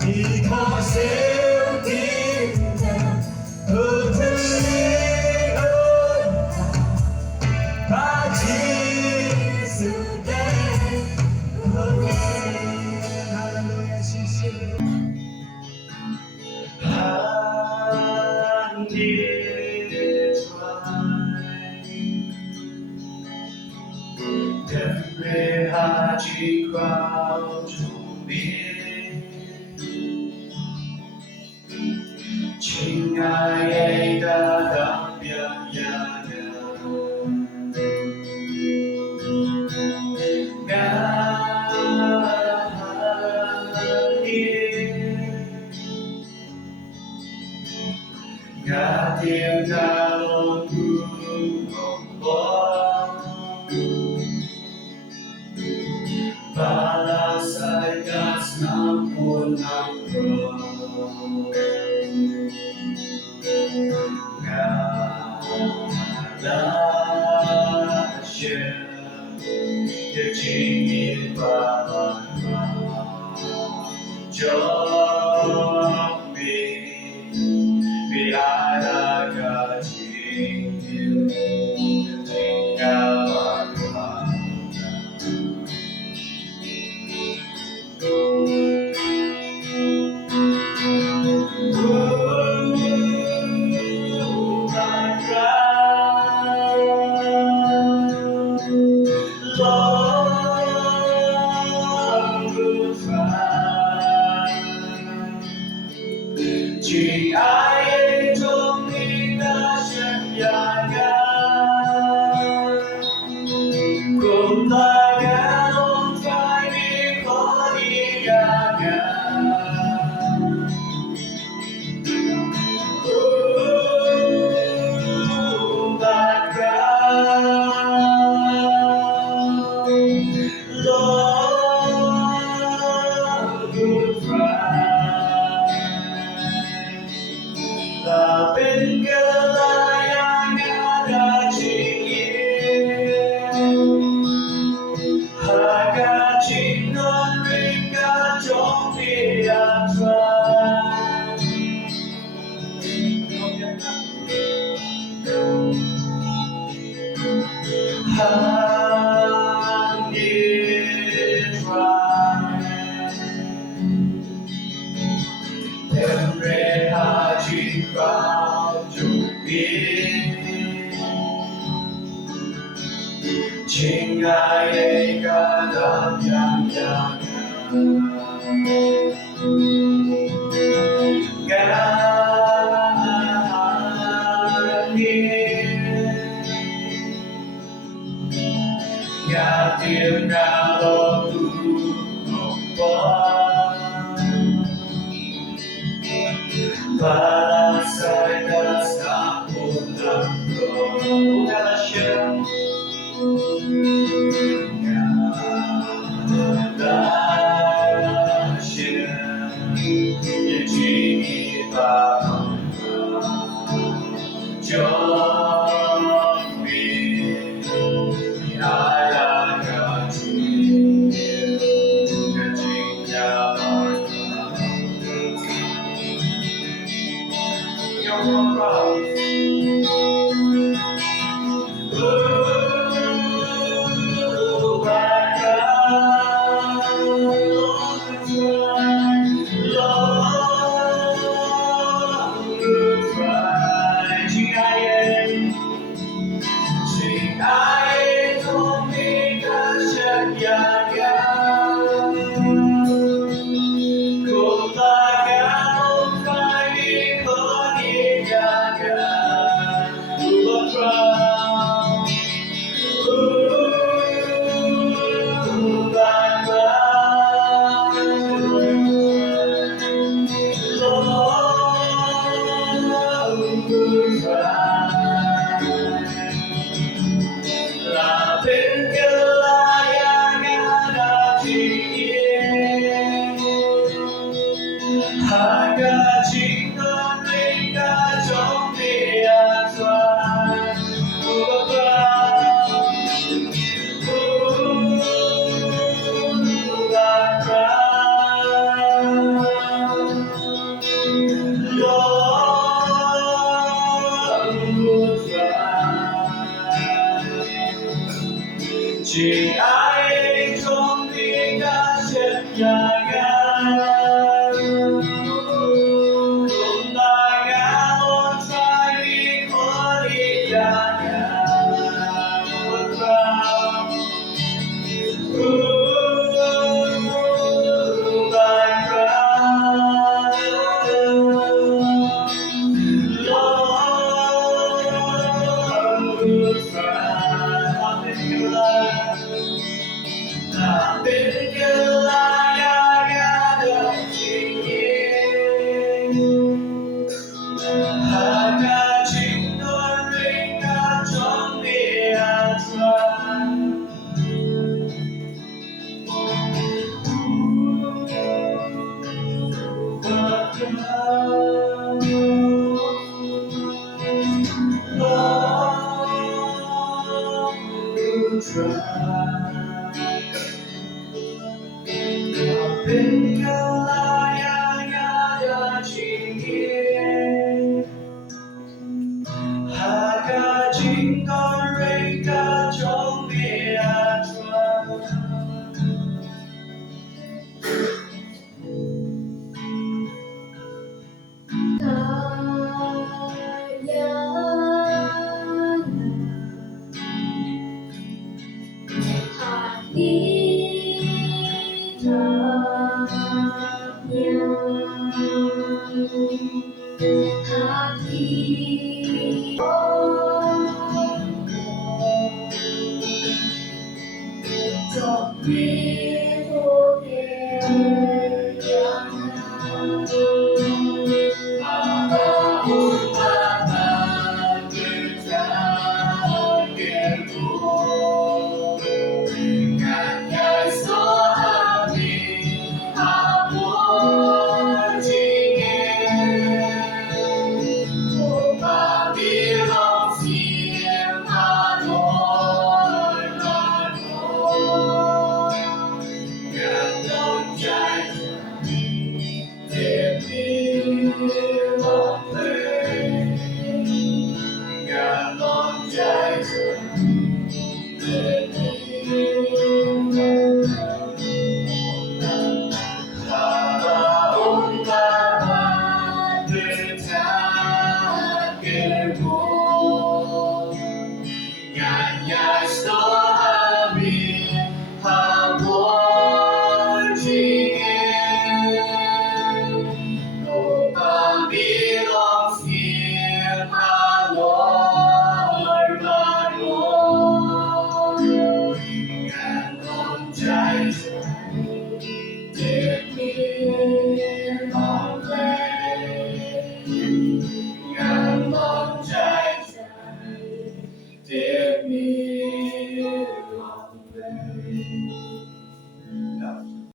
Di ko sentita utelion Pagi sudah Haleluya sisi Every haji crowd to me Chingaye da ya Ngatir dalon gunung Balasay gas nampun nampun Ngalasya Yajingin bahan Jombi Biada kajingin Tinggal Chỉ ai trong đi ta chẳng nhà cùng ta ga không phải đi khó đi Ta bên galayan Haga chinon ringa trong Every haji crowd to be Chingaye kadam yang Ngatir dalon gunung Balasay gas nampun nampun Ngalasya Yajingin bahan Jombi Biada kajingin Haga chinon ringa trong Haka Jingdon Ringa Jombi Atra Haka Jingdon Ringa Jombi Atra Hati